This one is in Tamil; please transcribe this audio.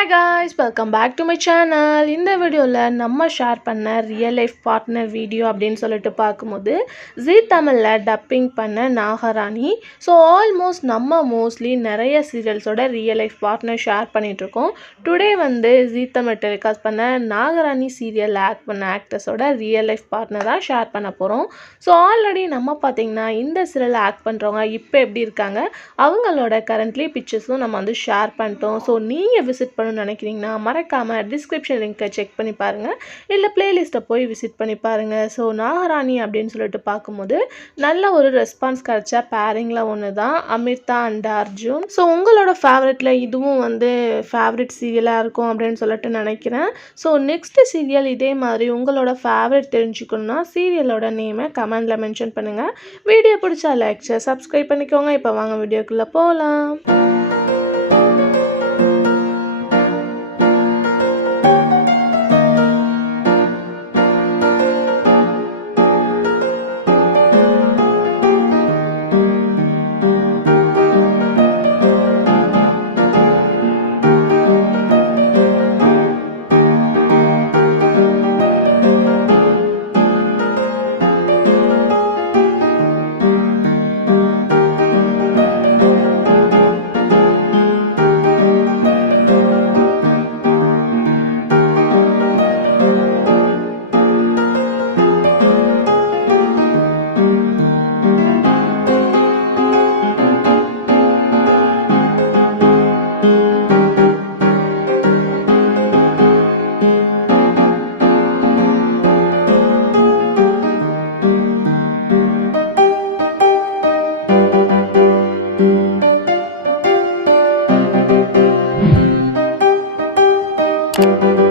Hi guys, welcome back to my channel. இந்த வீடியோவில் நம்ம ஷேர் பண்ண ரியல் லைஃப் பார்ட்னர் வீடியோ அப்படின்னு சொல்லிட்டு பார்க்கும்போது ஜீ தமிழில் டப்பிங் பண்ண நாகராணி. ஸோ ஆல்மோஸ்ட் நம்ம மோஸ்ட்லி நிறைய சீரியல்ஸோட ரியல் லைஃப் பார்ட்னர் ஷேர் பண்ணிகிட்ருக்கோம். டுடே வந்து ஜீ தமிழ் டெலிகாஸ்ட் பண்ண நாகராணி சீரியலில் ஆக்ட் பண்ண ஆக்டர்ஸோட ரியல் லைஃப் பார்ட்னராக ஷேர் பண்ண போகிறோம். ஸோ ஆல்ரெடி நம்ம பார்த்திங்கன்னா இந்த சீரியலில் ஆக்ட் பண்ணுறவங்க இப்போ எப்படி இருக்காங்க, அவங்களோட கரண்ட்லி பிக்சர்ஸும் நம்ம வந்து ஷேர் பண்ணிட்டோம். ஸோ நீங்கள் விசிட் பண்ணணும்னு நினைக்கிறீங்கன்னா மறக்காமல் டிஸ்கிரிப்ஷன் லிங்கை செக் பண்ணி பாருங்கள், இல்லை பிளேலிஸ்ட்டை போய் விசிட் பண்ணி பாருங்கள். ஸோ நாகராணி அப்படின்னு சொல்லிட்டு பார்க்கும்போது நல்ல ஒரு ரெஸ்பான்ஸ் கிடைச்ச பேரிங்கில் ஒன்று தான் அமிர்தா அண்ட் அர்ஜுன். ஸோ உங்களோட ஃபேவரெட்டில் இதுவும் வந்து ஃபேவரெட் சீரியலாக இருக்கும் அப்படின்னு சொல்லிட்டு நினைக்கிறேன். ஸோ நெக்ஸ்ட் சீரியல் இதே மாதிரி உங்களோட ஃபேவரெட் தெரிஞ்சுக்கணுன்னா சீரியலோட நேமை கமெண்டில் மென்ஷன் பண்ணுங்கள். வீடியோ பிடிச்சா லைக் ஷேர் சப்ஸ்கிரைப் பண்ணிக்கோங்க. இப்போ வாங்க வீடியோக்குள்ளே போகலாம். Thank you.